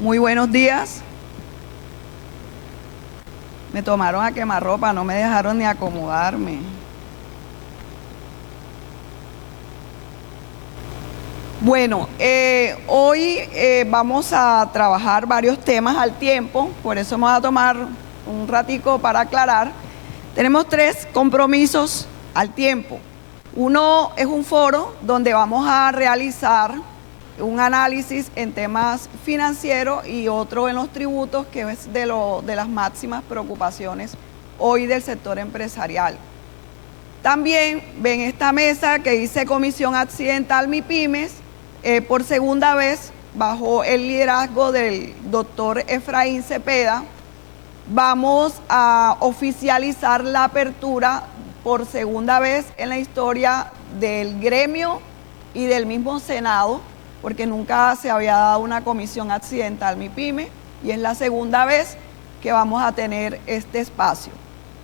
Muy buenos días. Me tomaron a quemarropa, no me dejaron ni acomodarme. Bueno, hoy vamos a trabajar varios temas al tiempo, por eso vamos a tomar un ratico para aclarar. Tenemos 3 compromisos al tiempo. Uno es un foro donde vamos a realizar un análisis en temas financieros y otro en los tributos, que es de las máximas preocupaciones hoy del sector empresarial. También ven esta mesa que dice Comisión Accidental MIPYMES, por segunda vez bajo el liderazgo del doctor Efraín Cepeda. Vamos a oficializar la apertura por segunda vez en la historia del gremio y del mismo Senado, porque nunca se había dado una comisión accidental MIPYME y es la segunda vez que vamos a tener este espacio.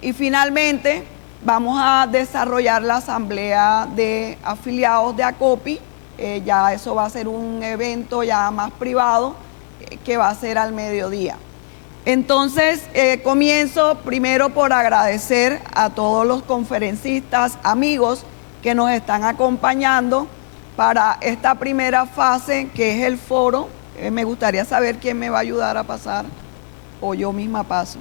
Y finalmente vamos a desarrollar la asamblea de afiliados de ACOPI, ya eso va a ser un evento ya más privado que va a ser al mediodía. Entonces, comienzo primero por agradecer a todos los conferencistas, amigos que nos están acompañando para esta primera fase que es el foro. Me gustaría saber quién me va a ayudar a pasar o yo misma paso.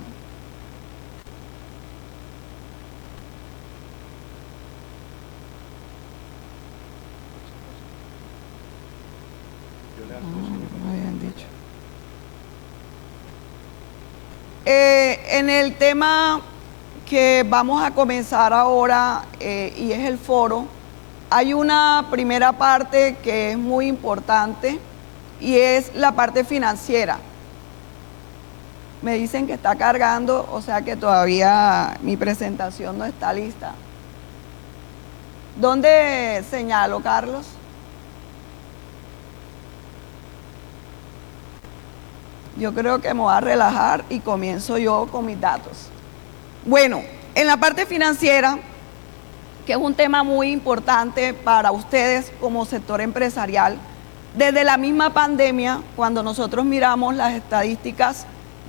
En el tema que vamos a comenzar ahora, y es el foro, hay una primera parte que es muy importante y es la parte financiera. Me dicen que está cargando, o sea que todavía mi presentación no está lista. ¿Dónde señalo, Carlos? Yo creo que me voy a relajar y comienzo yo con mis datos. Bueno, en la parte financiera, que es un tema muy importante para ustedes como sector empresarial, desde la misma pandemia, cuando nosotros miramos las estadísticas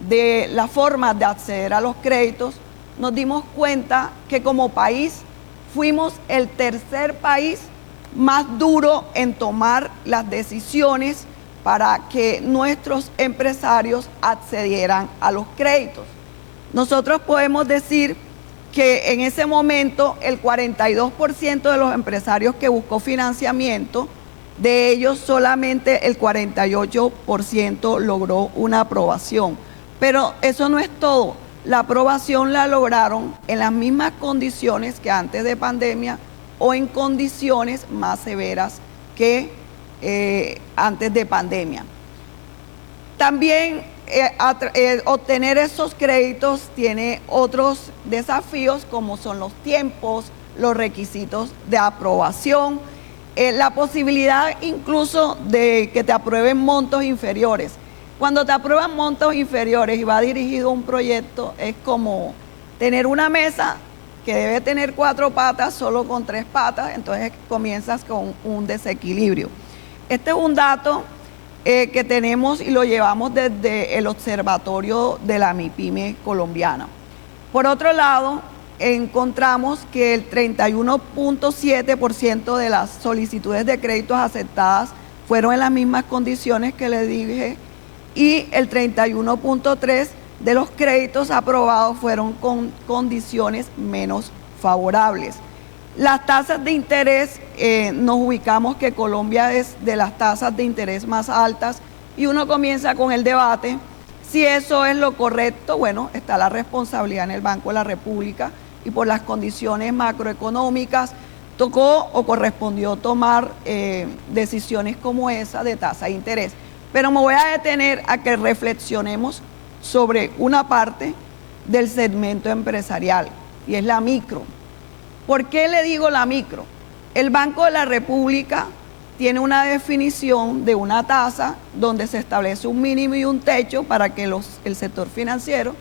de las formas de acceder a los créditos, nos dimos cuenta que como país fuimos el tercer país más duro en tomar las decisiones para que nuestros empresarios accedieran a los créditos. Nosotros podemos decir que en ese momento el 42% de los empresarios que buscó financiamiento, de ellos solamente el 48% logró una aprobación. Pero eso no es todo. La aprobación la lograron en las mismas condiciones que antes de pandemia o en condiciones más severas que antes de pandemia. También obtener esos créditos tiene otros desafíos, como son los tiempos, los requisitos de aprobación, la posibilidad incluso de que te aprueben montos inferiores. Cuando te aprueban montos inferiores y va dirigido a un proyecto, es como tener una mesa que debe tener 4 patas solo con 3 patas, entonces comienzas con un desequilibrio. Este es un dato que tenemos y lo llevamos desde el observatorio de la MIPYME colombiana. Por otro lado, encontramos que el 31.7% de las solicitudes de créditos aceptadas fueron en las mismas condiciones que les dije, y el 31.3% de los créditos aprobados fueron con condiciones menos favorables. Las tasas de interés, nos ubicamos que Colombia es de las tasas de interés más altas y uno comienza con el debate si eso es lo correcto. Bueno, está la responsabilidad en el Banco de la República y por las condiciones macroeconómicas tocó o correspondió tomar decisiones como esa de tasa de interés. Pero me voy a detener a que reflexionemos sobre una parte del segmento empresarial y es la micro. ¿Por qué le digo la micro? El Banco de la República tiene una definición de una tasa donde se establece un mínimo y un techo para que el sector financiero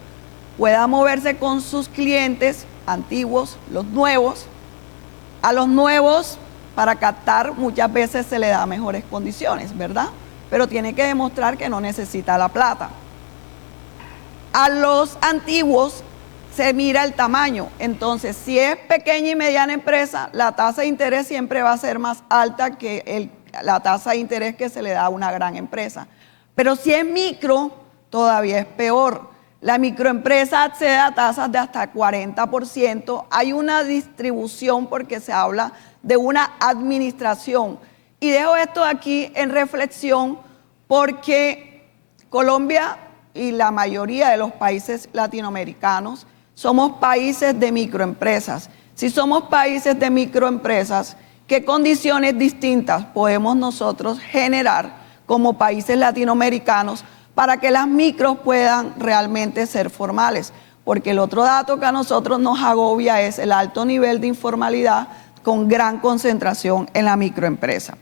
pueda moverse con sus clientes antiguos, los nuevos. A los nuevos, para captar, muchas veces se le da mejores condiciones, ¿verdad? pero tiene que demostrar que no necesita la plata. A los antiguos se mira el tamaño, entonces si es pequeña y mediana empresa, la tasa de interés siempre va a ser más alta que la tasa de interés que se le da a una gran empresa. Pero si es micro, todavía es peor. La microempresa accede a tasas de hasta 40%. Hay una distribución porque se habla de una administración. Y dejo esto aquí en reflexión porque Colombia y la mayoría de los países latinoamericanos somos países de microempresas. Si somos países de microempresas, ¿qué condiciones distintas podemos nosotros generar como países latinoamericanos para que las micros puedan realmente ser formales? Porque el otro dato que a nosotros nos agobia es el alto nivel de informalidad con gran concentración en la microempresa.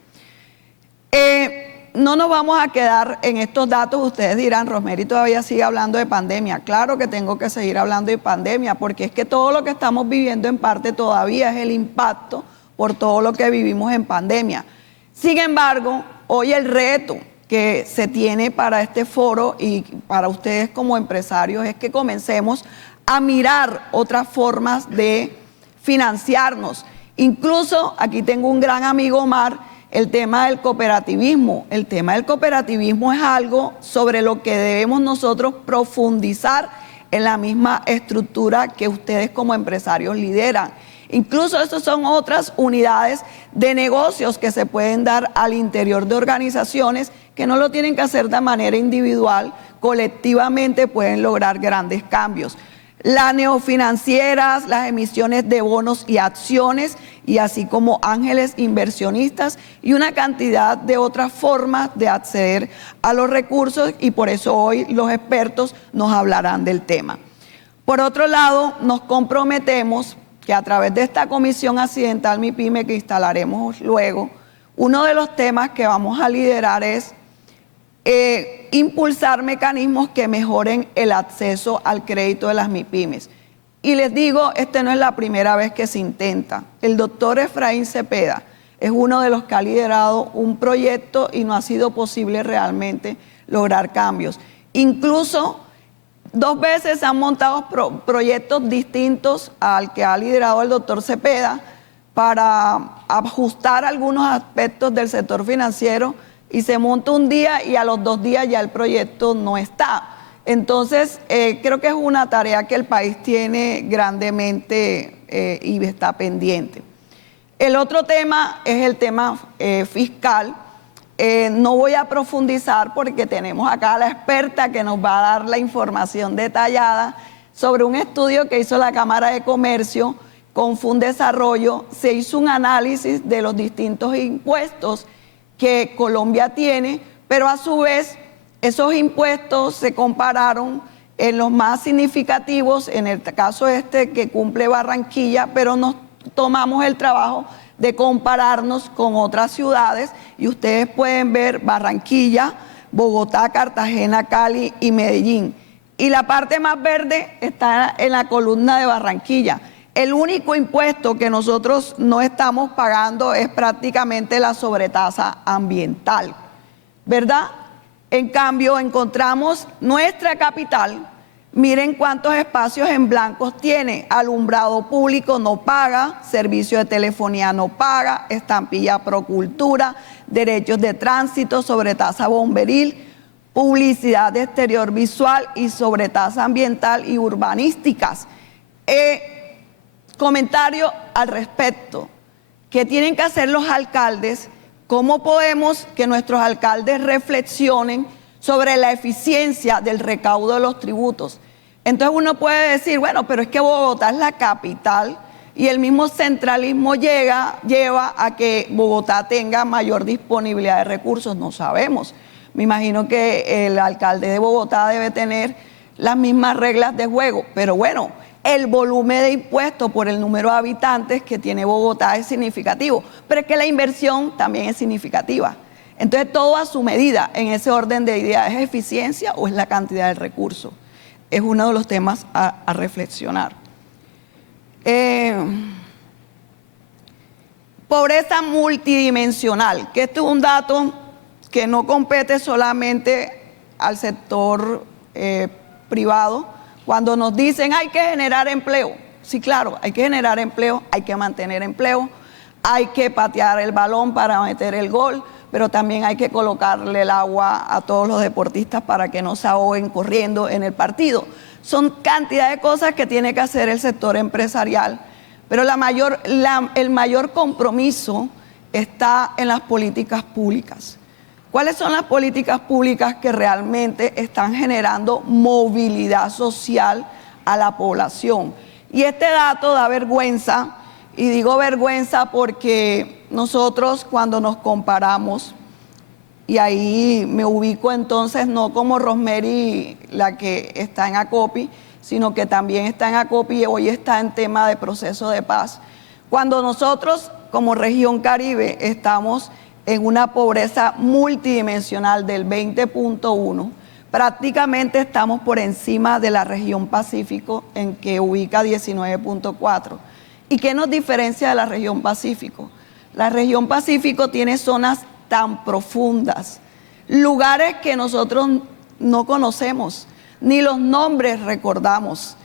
No nos vamos a quedar en estos datos. Ustedes dirán, Rosemary todavía sigue hablando de pandemia. Claro que tengo que seguir hablando de pandemia, porque es que todo lo que estamos viviendo en parte todavía es el impacto por todo lo que vivimos en pandemia. Sin embargo, hoy el reto que se tiene para este foro y para ustedes como empresarios es que comencemos a mirar otras formas de financiarnos. Incluso, aquí tengo un gran amigo, Omar, el tema del cooperativismo. El tema del cooperativismo es algo sobre lo que debemos nosotros profundizar en la misma estructura que ustedes como empresarios lideran. Incluso esas son otras unidades de negocios que se pueden dar al interior de organizaciones que no lo tienen que hacer de manera individual, colectivamente pueden lograr grandes cambios. Las neofinancieras, las emisiones de bonos y acciones, y así como ángeles inversionistas y una cantidad de otras formas de acceder a los recursos, y por eso hoy los expertos nos hablarán del tema. Por otro lado, nos comprometemos que a través de esta Comisión Accidental MIPYME que instalaremos luego, uno de los temas que vamos a liderar es impulsar mecanismos que mejoren el acceso al crédito de las MIPYMES. Y les digo, no es la primera vez que se intenta. El doctor Efraín Cepeda es uno de los que ha liderado un proyecto y no ha sido posible realmente lograr cambios. Incluso 2 veces se han montado proyectos distintos al que ha liderado el doctor Cepeda para ajustar algunos aspectos del sector financiero, y se monta un día y a los 2 días ya el proyecto no está. Entonces, creo que es una tarea que el país tiene grandemente y está pendiente. El otro tema es el tema fiscal. No voy a profundizar porque tenemos acá a la experta que nos va a dar la información detallada sobre un estudio que hizo la Cámara de Comercio con Fundesarrollo. Se hizo un análisis de los distintos impuestos que Colombia tiene, pero a su vez esos impuestos se compararon en los más significativos, en el caso que cumple Barranquilla, pero nos tomamos el trabajo de compararnos con otras ciudades y ustedes pueden ver Barranquilla, Bogotá, Cartagena, Cali y Medellín. Y la parte más verde está en la columna de Barranquilla. El único impuesto que nosotros no estamos pagando es prácticamente la sobretasa ambiental, ¿verdad? En cambio, encontramos nuestra capital, miren cuántos espacios en blancos tiene. Alumbrado público no paga, servicio de telefonía no paga, estampilla Procultura, derechos de tránsito, sobretasa bomberil, publicidad de exterior visual y sobretasa ambiental y urbanísticas. Comentario al respecto, ¿qué tienen que hacer los alcaldes? ¿Cómo podemos que nuestros alcaldes reflexionen sobre la eficiencia del recaudo de los tributos? Entonces uno puede decir, bueno, pero es que Bogotá es la capital y el mismo centralismo lleva a que Bogotá tenga mayor disponibilidad de recursos. No sabemos. Me imagino que el alcalde de Bogotá debe tener las mismas reglas de juego, pero bueno, el volumen de impuestos por el número de habitantes que tiene Bogotá es significativo, pero es que la inversión también es significativa. Entonces, todo a su medida, en ese orden de ideas, ¿es eficiencia o es la cantidad de recursos? Es uno de los temas a reflexionar. Pobreza multidimensional, que este es un dato que no compete solamente al sector privado. Cuando nos dicen hay que generar empleo, sí, claro, hay que generar empleo, hay que mantener empleo, hay que patear el balón para meter el gol, pero también hay que colocarle el agua a todos los deportistas para que no se ahoguen corriendo en el partido. Son cantidad de cosas que tiene que hacer el sector empresarial, pero el mayor compromiso está en las políticas públicas. ¿Cuáles son las políticas públicas que realmente están generando movilidad social a la población? Y este dato da vergüenza, y digo vergüenza porque nosotros cuando nos comparamos, y ahí me ubico entonces no como Rosemary, la que está en ACOPI, sino que también está en ACOPI y hoy está en tema de proceso de paz. Cuando nosotros como región Caribe estamos en una pobreza multidimensional del 20.1, prácticamente estamos por encima de la región Pacífico, en que ubica 19.4. ¿Y qué nos diferencia de la región Pacífico? La región Pacífico tiene zonas tan profundas, lugares que nosotros no conocemos, ni los nombres recordamos,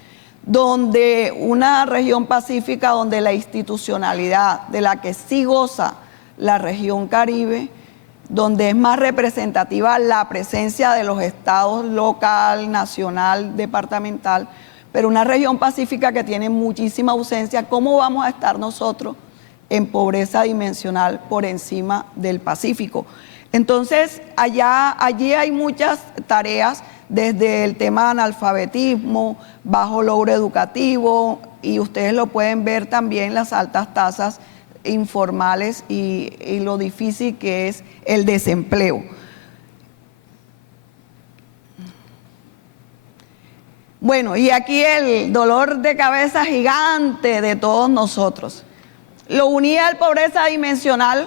donde una región pacífica donde la institucionalidad de la que sí goza la región Caribe, donde es más representativa la presencia de los estados local, nacional, departamental, pero una región pacífica que tiene muchísima ausencia. ¿Cómo vamos a estar nosotros en pobreza dimensional por encima del Pacífico? Entonces, allí hay muchas tareas, desde el tema de analfabetismo, bajo logro educativo, y ustedes lo pueden ver también, las altas tasas informales y lo difícil que es el desempleo. Bueno, y aquí el dolor de cabeza gigante de todos nosotros. Lo unía al pobreza dimensional,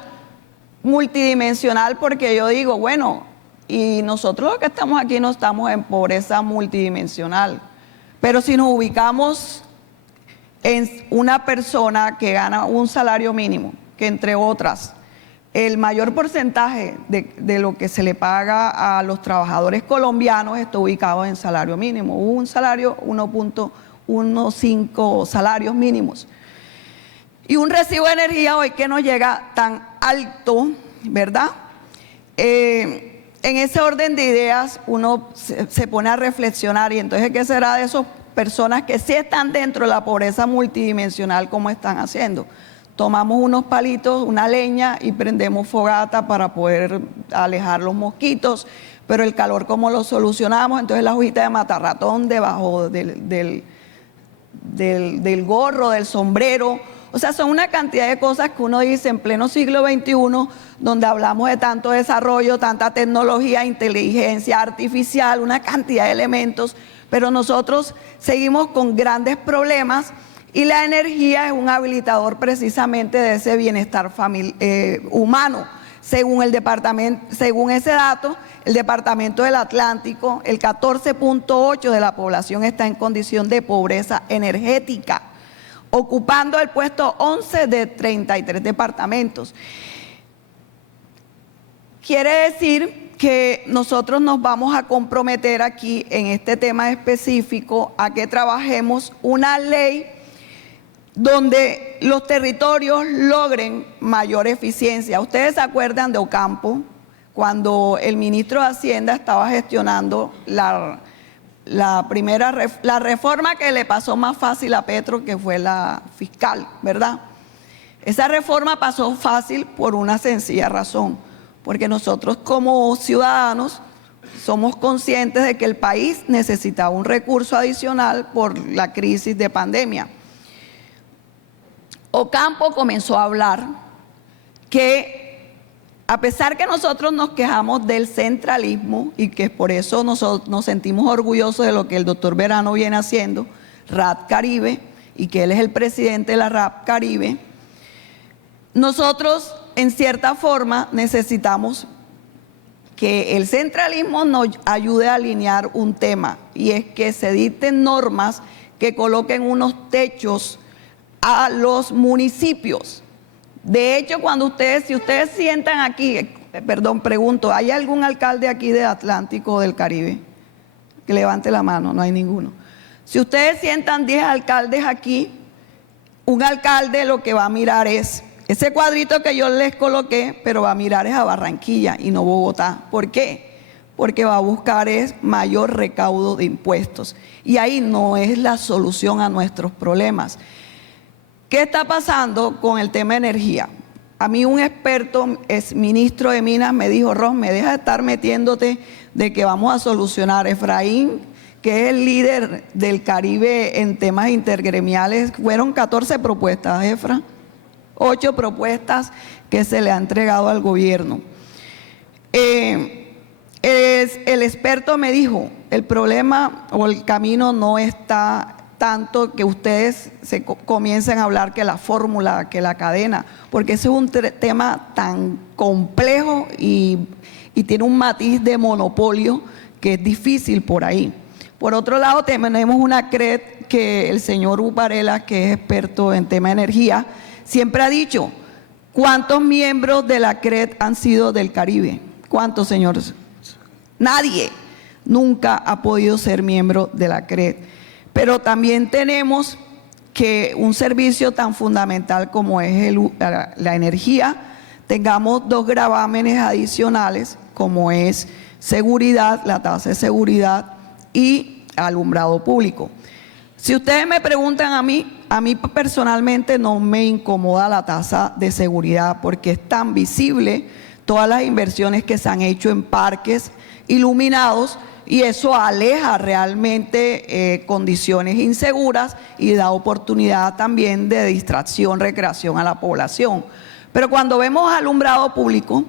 multidimensional, porque yo digo, bueno, y nosotros los que estamos aquí no estamos en pobreza multidimensional, pero si nos ubicamos en una persona que gana un salario mínimo, que entre otras, el mayor porcentaje de lo que se le paga a los trabajadores colombianos está ubicado en salario mínimo. Un salario, 1.15 salarios mínimos. Y un recibo de energía hoy que nos llega tan alto, ¿verdad? En ese orden de ideas uno se pone a reflexionar, y entonces ¿qué será de esas personas que sí están dentro de la pobreza multidimensional? ¿Cómo están haciendo? Tomamos unos palitos, una leña y prendemos fogata para poder alejar los mosquitos, pero el calor, ¿cómo lo solucionamos? Entonces la hojita de matarratón debajo del gorro, del sombrero. O sea, son una cantidad de cosas que uno dice en pleno siglo XXI, donde hablamos de tanto desarrollo, tanta tecnología, inteligencia artificial, una cantidad de elementos, pero nosotros seguimos con grandes problemas. Y la energía es un habilitador precisamente de ese bienestar humano. Según ese dato, el Departamento del Atlántico, el 14.8% de la población está en condición de pobreza energética, ocupando el puesto 11 de 33 departamentos. Quiere decir que nosotros nos vamos a comprometer aquí en este tema específico a que trabajemos una ley donde los territorios logren mayor eficiencia. Ustedes se acuerdan de Ocampo, cuando el ministro de Hacienda estaba gestionando la reforma que le pasó más fácil a Petro, que fue la fiscal, ¿verdad? Esa reforma pasó fácil por una sencilla razón, porque nosotros como ciudadanos somos conscientes de que el país necesitaba un recurso adicional por la crisis de pandemia. Ocampo comenzó a hablar que a pesar que nosotros nos quejamos del centralismo y que por eso nos sentimos orgullosos de lo que el doctor Verano viene haciendo, RAP Caribe, y que él es el presidente de la RAP Caribe, nosotros en cierta forma necesitamos que el centralismo nos ayude a alinear un tema, y es que se dicten normas que coloquen unos techos a los municipios. De hecho, si ustedes sientan aquí, pregunto, ¿hay algún alcalde aquí de Atlántico o del Caribe? Que levante la mano, no hay ninguno. Si ustedes sientan 10 alcaldes aquí, un alcalde lo que va a mirar es ese cuadrito que yo les coloqué, pero va a mirar es a Barranquilla y no Bogotá. ¿Por qué? Porque va a buscar es mayor recaudo de impuestos. Y ahí no es la solución a nuestros problemas. ¿Qué está pasando con el tema de energía? A mí un experto, es ministro de Minas, me dijo, Ros, me deja de estar metiéndote de que vamos a solucionar. Efraín, que es el líder del Caribe en temas intergremiales, fueron 14 propuestas, Efra, 8 propuestas que se le ha entregado al gobierno. El experto me dijo, el problema o el camino no está tanto que ustedes se comiencen a hablar que la fórmula, que la cadena, porque ese es un tema tan complejo y tiene un matiz de monopolio que es difícil por ahí. Por otro lado, tenemos una CRED que el señor Uparela, que es experto en tema de energía, siempre ha dicho, ¿cuántos miembros de la CRED han sido del Caribe? ¿Cuántos, señores? Nadie nunca ha podido ser miembro de la CRED. Pero también tenemos que un servicio tan fundamental como es la energía, tengamos 2 gravámenes adicionales, como es seguridad, la tasa de seguridad y alumbrado público. Si ustedes me preguntan a mí personalmente no me incomoda la tasa de seguridad porque es tan visible todas las inversiones que se han hecho en parques iluminados y eso aleja realmente condiciones inseguras y da oportunidad también de distracción, recreación a la población. Pero cuando vemos alumbrado público,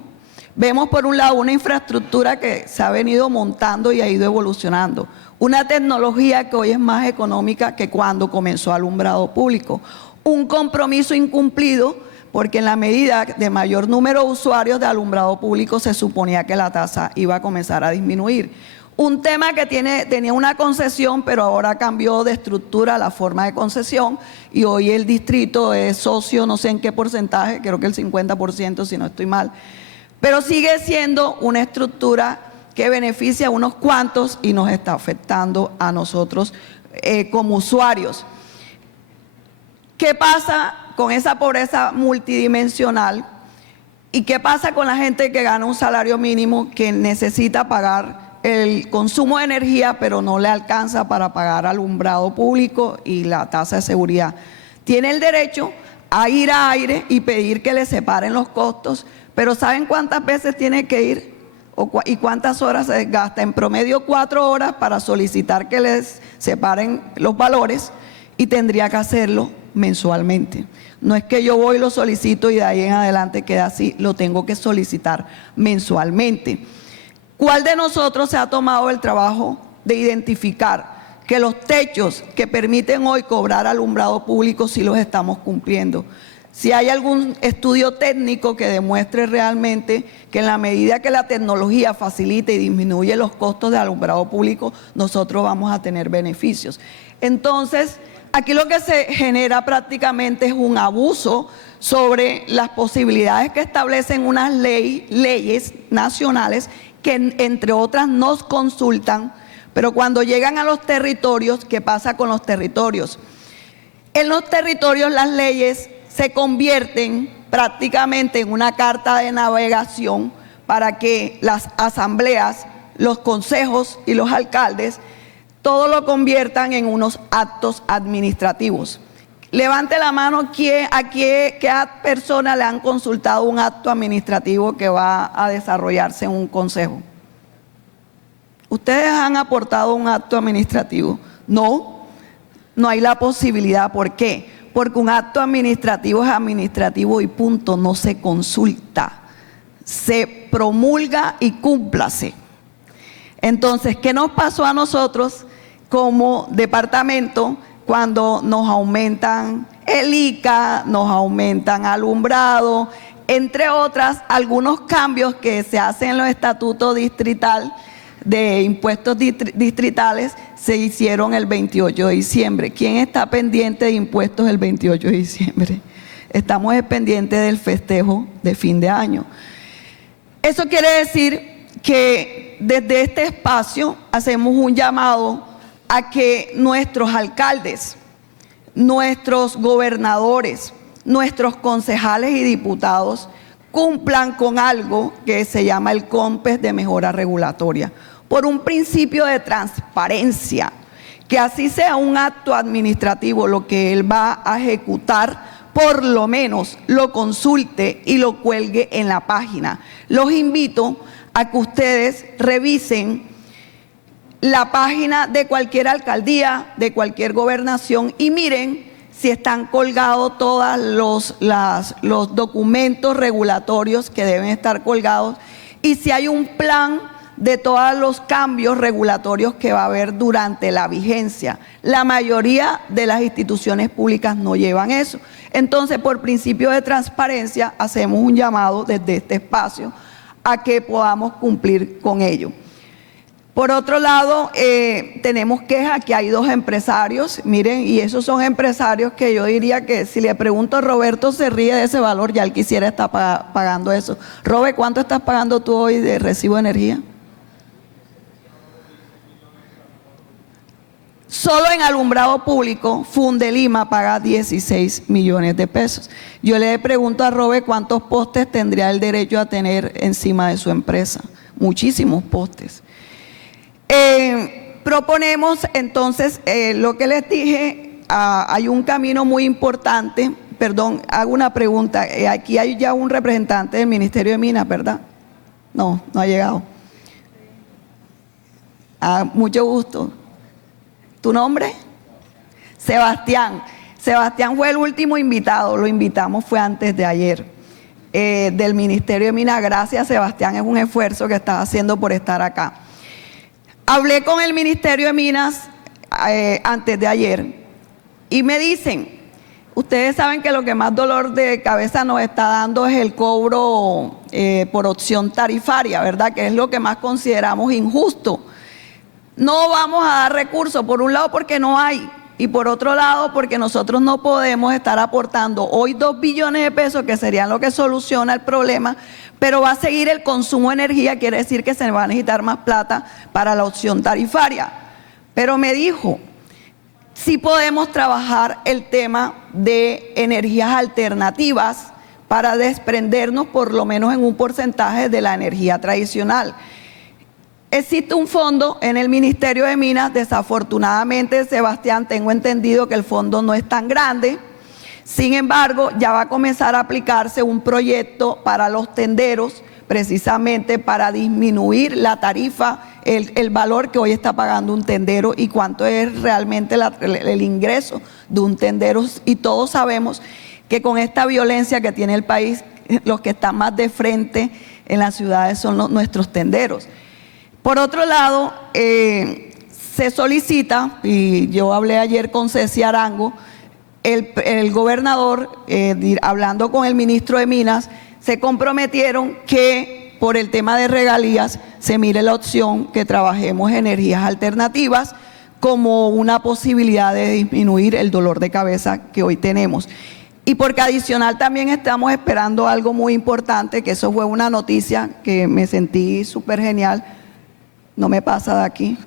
vemos por un lado una infraestructura que se ha venido montando y ha ido evolucionando. Una tecnología que hoy es más económica que cuando comenzó alumbrado público. Un compromiso incumplido porque en la medida de mayor número de usuarios de alumbrado público se suponía que la tasa iba a comenzar a disminuir. Un tema que tenía una concesión, pero ahora cambió de estructura la forma de concesión y hoy el distrito es socio, no sé en qué porcentaje, creo que el 50% si no estoy mal, pero sigue siendo una estructura que beneficia a unos cuantos y nos está afectando a nosotros como usuarios. ¿Qué pasa con esa pobreza multidimensional? ¿Y qué pasa con la gente que gana un salario mínimo que necesita pagar el consumo de energía, pero no le alcanza para pagar alumbrado público y la tasa de seguridad? Tiene el derecho a ir a aire y pedir que le separen los costos, pero ¿saben cuántas veces tiene que ir y cuántas horas se desgasta? En promedio 4 horas para solicitar que les separen los valores y tendría que hacerlo mensualmente. No es que yo voy y lo solicito y de ahí en adelante queda así, lo tengo que solicitar mensualmente. ¿Cuál de nosotros se ha tomado el trabajo de identificar que los techos que permiten hoy cobrar alumbrado público sí los estamos cumpliendo? Si hay algún estudio técnico que demuestre realmente que en la medida que la tecnología facilita y disminuye los costos de alumbrado público, nosotros vamos a tener beneficios. Entonces, aquí lo que se genera prácticamente es un abuso sobre las posibilidades que establecen unas leyes nacionales que entre otras nos consultan, pero cuando llegan a los territorios, ¿qué pasa con los territorios? En los territorios las leyes se convierten prácticamente en una carta de navegación para que las asambleas, los consejos y los alcaldes todo lo conviertan en unos actos administrativos. Levante la mano a qué persona le han consultado un acto administrativo que va a desarrollarse en un consejo. ¿Ustedes han aportado un acto administrativo? No, no hay la posibilidad. ¿Por qué? Porque un acto administrativo es administrativo y punto, no se consulta. Se promulga y cúmplase. Entonces, ¿qué nos pasó a nosotros como departamento cuando nos aumentan el ICA, nos aumentan alumbrado, entre otras, algunos cambios que se hacen en los estatutos distrital de impuestos distritales se hicieron el 28 de diciembre. ¿Quién está pendiente de impuestos el 28 de diciembre? Estamos pendientes del festejo de fin de año. Eso quiere decir que desde este espacio hacemos un llamado a que nuestros alcaldes, nuestros gobernadores, nuestros concejales y diputados cumplan con algo que se llama el COMPES de mejora regulatoria, por un principio de transparencia, que así sea un acto administrativo lo que él va a ejecutar, por lo menos lo consulte y lo cuelgue en la página. Los invito a que ustedes revisen la página de cualquier alcaldía, de cualquier gobernación y miren si están colgados todos los documentos regulatorios que deben estar colgados y si hay un plan de todos los cambios regulatorios que va a haber durante la vigencia. La mayoría de las instituciones públicas no llevan eso. Entonces, por principio de transparencia, hacemos un llamado desde este espacio a que podamos cumplir con ello. Por otro lado, tenemos quejas que hay 2 empresarios, miren, y esos son empresarios que yo diría que si le pregunto a Roberto se ríe de ese valor, ya él quisiera estar pagando eso. Robert, ¿cuánto estás pagando tú hoy de recibo de energía? Solo en alumbrado público, Fundelima paga 16 millones de pesos. Yo le pregunto a Robert cuántos postes tendría el derecho a tener encima de su empresa. Muchísimos postes. Proponemos entonces, lo que les dije, hay un camino muy importante. Perdón, hago una pregunta. Aquí hay ya un representante del Ministerio de Minas, ¿verdad? No, no ha llegado. Mucho gusto. ¿Tu nombre? Sebastián. Sebastián fue el último invitado, lo invitamos fue antes de ayer, del Ministerio de Minas. Gracias, Sebastián, es un esfuerzo que estás haciendo por estar acá. Hablé con el Ministerio de Minas antes de ayer y me dicen, ustedes saben que lo que más dolor de cabeza nos está dando es el cobro por opción tarifaria, ¿verdad? Que es lo que más consideramos injusto. No vamos a dar recursos, por un lado porque no hay, y por otro lado porque nosotros no podemos estar aportando hoy 2 billones de pesos, que serían lo que soluciona el problema, pero va a seguir el consumo de energía, quiere decir que se va a necesitar más plata para la opción tarifaria. Pero me dijo, sí podemos trabajar el tema de energías alternativas para desprendernos por lo menos en un porcentaje de la energía tradicional. Existe un fondo en el Ministerio de Minas, desafortunadamente, Sebastián, tengo entendido que el fondo no es tan grande. Sin embargo, ya va a comenzar a aplicarse un proyecto para los tenderos, precisamente para disminuir la tarifa, el valor que hoy está pagando un tendero y cuánto es realmente el ingreso de un tendero. Y todos sabemos que con esta violencia que tiene el país, los que están más de frente en las ciudades son nuestros tenderos. Por otro lado, se solicita, y yo hablé ayer con Ceci Arango, el gobernador, hablando con el ministro de Minas, se comprometieron que por el tema de regalías se mire la opción que trabajemos energías alternativas como una posibilidad de disminuir el dolor de cabeza que hoy tenemos. Y porque adicional también estamos esperando algo muy importante, que eso fue una noticia que me sentí súper genial. No me pasa de aquí.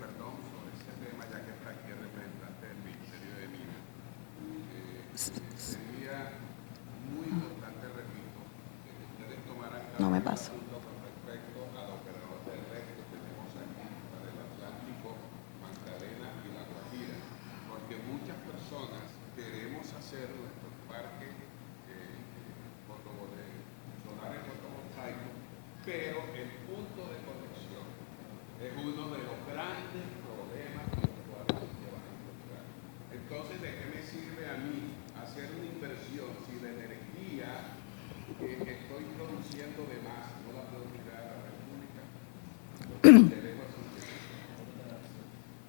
Perdón, sobre ese tema, ya que está aquí el representante del Ministerio de Minas. Sería muy importante, repito, que ustedes tomaran No me pasa. punto con respecto al operador terrestre que tenemos aquí para el Atlántico, Magdalena y La Guajira, porque muchas personas queremos hacer nuestros parques solares fotovoltaicos, pero el punto de conexión es uno de los grandes problemas con los cuales se van a encontrar. Entonces, ¿de qué me sirve a mí hacer una inversión si la energía que estoy produciendo de más no la puedo tirar a la República?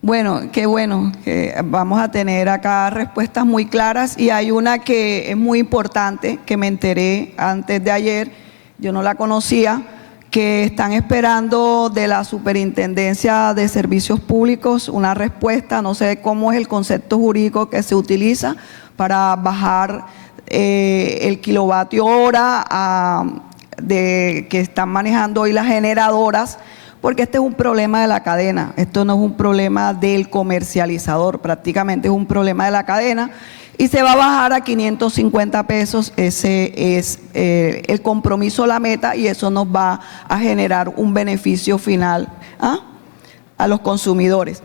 Bueno, qué bueno, que vamos a tener acá respuestas muy claras y hay una que es muy importante, que me enteré antes de ayer, yo no la conocía, que están esperando de la Superintendencia de Servicios Públicos una respuesta, no sé cómo es el concepto jurídico que se utiliza para bajar el kilovatio hora que están manejando hoy las generadoras, porque este es un problema de la cadena, esto no es un problema del comercializador, prácticamente es un problema de la cadena y se va a bajar a 550 pesos, ese es el compromiso, la meta, y eso nos va a generar un beneficio final a los consumidores.